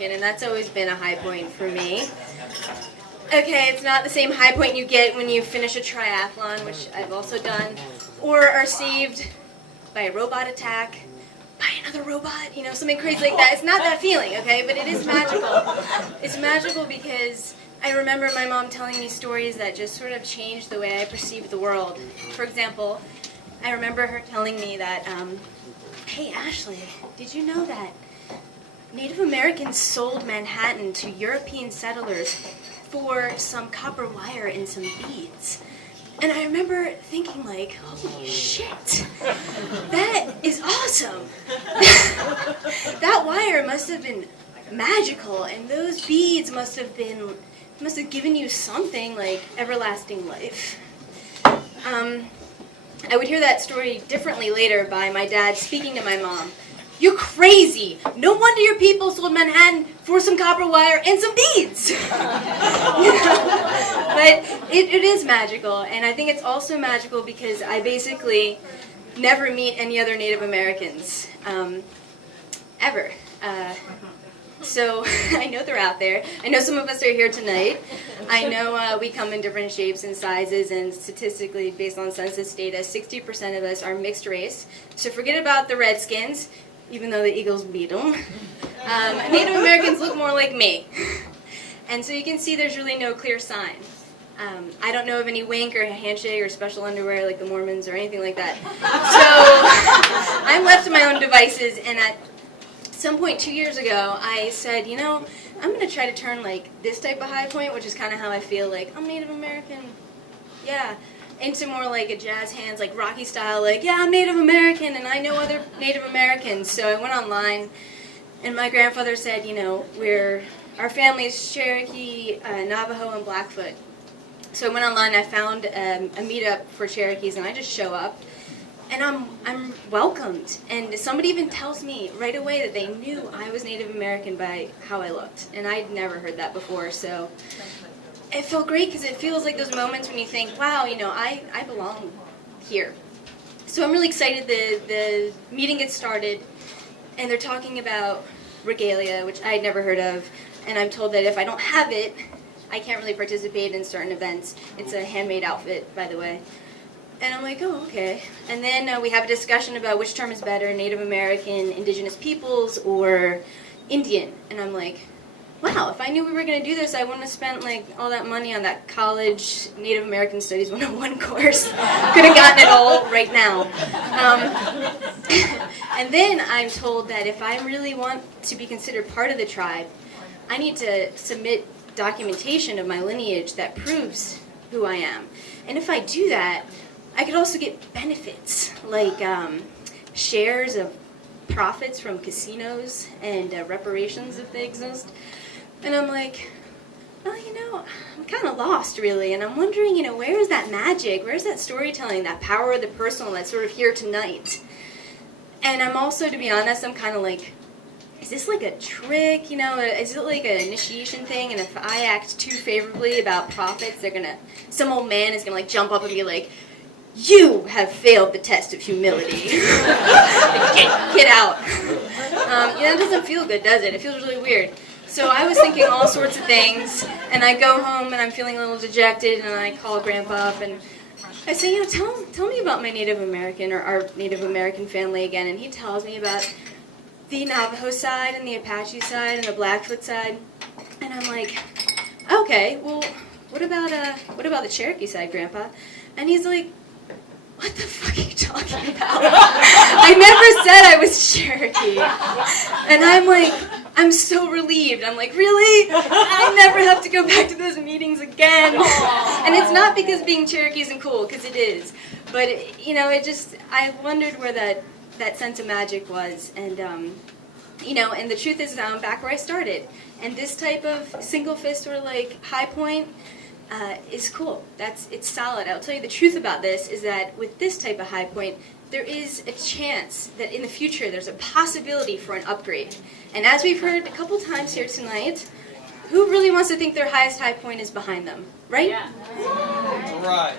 American, and that's always been a high point for me. Okay, it's not the same high point you get when you finish a triathlon, which I've also done, or are saved by a robot attack, by another robot, you know, something crazy like that. It's not that feeling, okay, but it is magical. It's magical because I remember my mom telling me stories that just sort of changed the way I perceived the world. For example, I remember her telling me that, hey Ashley, did you know that Native Americans sold Manhattan to European settlers for some copper wire and some beads? And I remember thinking like, holy shit, that is awesome. That wire must have been magical, and those beads must have given you something like everlasting life. I would hear that story differently later by my dad speaking to my mom. You're crazy. No wonder your people sold Manhattan for some copper wire and some beads. But it is magical, and I think it's also magical because I basically never meet any other Native Americans, ever. So I know they're out there. I know some of us are here tonight. I know we come in different shapes and sizes, and statistically, based on census data, 60% of us are mixed race. So forget about the Redskins, even though the Eagles beat them. Native Americans look more like me. And so you can see there's really no clear sign. I don't know of any wink or handshake or special underwear like the Mormons or anything like that. So I'm left to my own devices, and at some point 2 years ago, I said, you know, I'm going to try to turn like this type of high point, which is kind of how I feel like, I'm Native American, yeah, into more like a jazz hands, like Rocky style, like, yeah, I'm Native American and I know other Native Americans. So I went online, and my grandfather said, you know, our family is Cherokee, Navajo, and Blackfoot. So I went online, I found a meetup for Cherokees, and I just show up. And I'm welcomed, and somebody even tells me right away that they knew I was Native American by how I looked, and I'd never heard that before, so it felt great because it feels like those moments when you think, wow, you know, I belong here. So I'm really excited the meeting gets started, and they're talking about regalia, which I had never heard of, and I'm told that if I don't have it, I can't really participate in certain events. It's a handmade outfit, by the way. And I'm like, oh, okay. And then we have a discussion about which term is better, Native American, Indigenous Peoples, or Indian. And I'm like, wow, if I knew we were going to do this, I wouldn't have spent like all that money on that college Native American Studies 101 course. Could have gotten it all right now. And then I'm told that if I really want to be considered part of the tribe, I need to submit documentation of my lineage that proves who I am. And if I do that, I could also get benefits, like shares of profits from casinos and reparations if they exist. And I'm like, well, you know, I'm kind of lost, really. And I'm wondering, you know, where's that magic? Where's that storytelling, that power of the personal that's sort of here tonight? And I'm also, to be honest, I'm kind of like, is this like a trick, you know? Is it like an initiation thing? And if I act too favorably about profits, some old man is going to like jump up and be like, you have failed the test of humility. Get out. That doesn't feel good, does it? It feels really weird. So I was thinking all sorts of things, and I go home and I'm feeling a little dejected, and I call Grandpa up and I say, you know, tell me about my Native American or our Native American family again. And he tells me about the Navajo side and the Apache side and the Blackfoot side. And I'm like, okay, well, what about the Cherokee side, Grandpa? And he's like, what the fuck are you talking about? I never said I was Cherokee. And I'm like, I'm so relieved. I'm like, really? I never have to go back to those meetings again. And it's not because being Cherokee isn't cool, because it is. But, you know, I wondered where that sense of magic was. And, you know, and the truth is I'm back where I started. And this type of single fist or like high point, is cool. It's solid. I'll tell you the truth about this is that with this type of high point, there is a chance that in the future there's a possibility for an upgrade. And as we've heard a couple times here tonight, who really wants to think their highest high point is behind them, right? Yeah. All right.